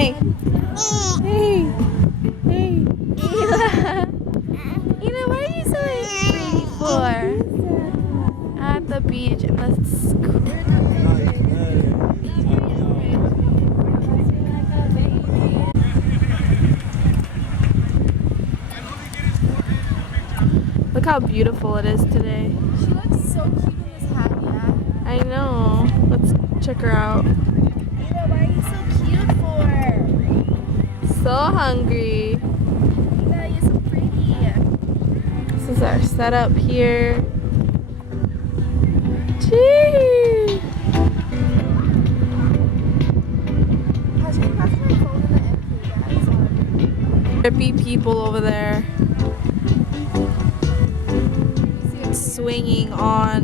Hey. Hey. Hey. Ela. Ela, what are you so pretty for? At the beach in the school. Look how beautiful it is today. She looks so cute in this hat, yeah. I know. Let's check her out. Ela, why are you so cute for? So hungry. Ela, you're so pretty. This is our setup here. Gee. How's your pass my phone in the MK, guys? Trippy people over there swinging on.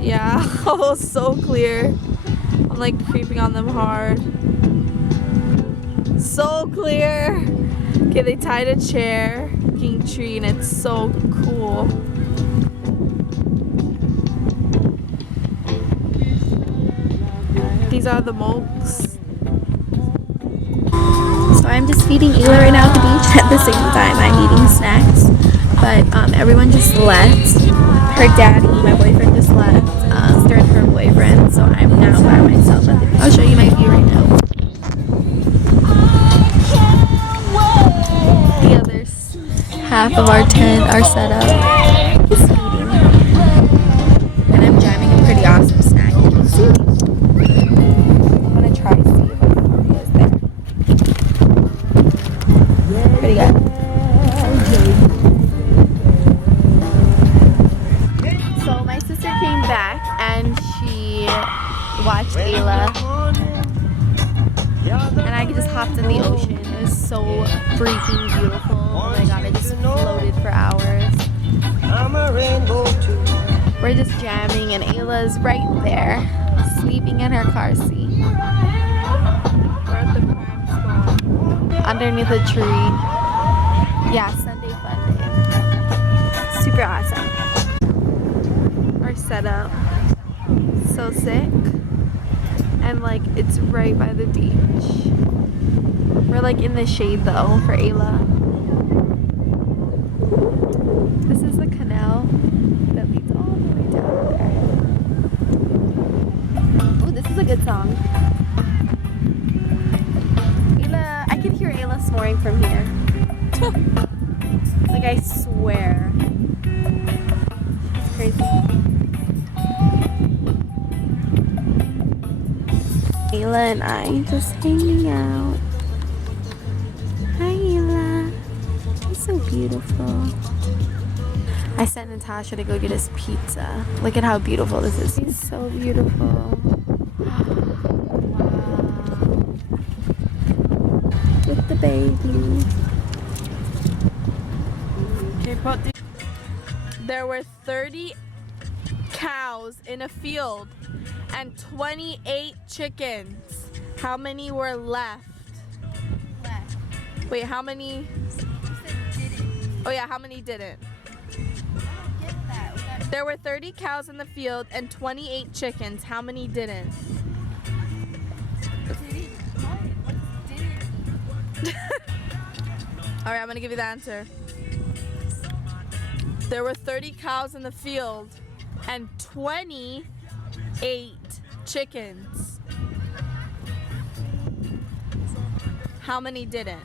Yeah, oh, so clear. I'm like creeping on them hard. So clear. Okay, they tied a chair, king tree, and it's so cool. These are the mokes. So I'm just feeding Ela right now at the beach. At the same time, I'm eating snacks. But everyone just left. Her daddy, my boyfriend, just left. Star and her boyfriend. So I'm now by myself at the beach. I'll show you my view right now. The other half of our tent, our setup, is feeding. And I'm jamming a pretty awesome snack. You can see. I'm gonna try to see if it is there. Pretty good. So my sister came back and she watched Ela, and I just hopped in the ocean. It was so freaking beautiful. Oh my god, I just floated for hours. We're just jamming and Ela's right there, sleeping in her car seat. We're at the crab spot. Underneath a tree. Yeah, Sunday fun day. Super awesome. Our setup. So sick. And like it's right by the beach. We're like in the shade though for Ela. This is the canal that leads all the way down there. Oh, this is a good song. Ela, I can hear Ela snoring from here. Like I swear. It's crazy. Ela and I just hanging out. Hi Ela. You're so beautiful. I sent Natasha to go get us pizza. Look at how beautiful this is. It's so beautiful. Wow. With the baby. Okay, there were 30 cows in a field and 28 chickens. How many were left? Wait, how many? Oh yeah, how many didn't? There were 30 cows in the field and 28 chickens. How many didn't? Alright, I'm gonna give you the answer. There were 30 cows in the field and 28 chickens. How many didn't?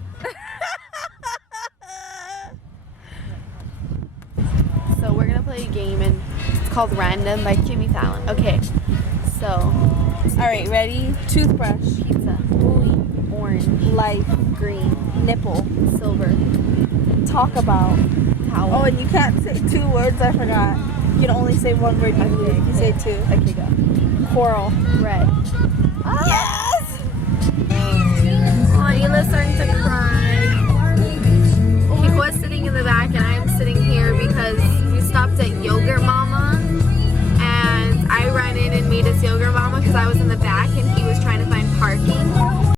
So we're gonna play a game and it's called Random by Jimmy Fallon. Okay, so Alright, ready? Toothbrush. pizza, bully, orange, Life. green, Nipple. silver, Talk about. towel. Oh, and you can't say 2 words, I forgot. You can only say 1 word usually. You say 2. Okay, go. Coral. Red. Yes! Oh, Ela's starting to cry.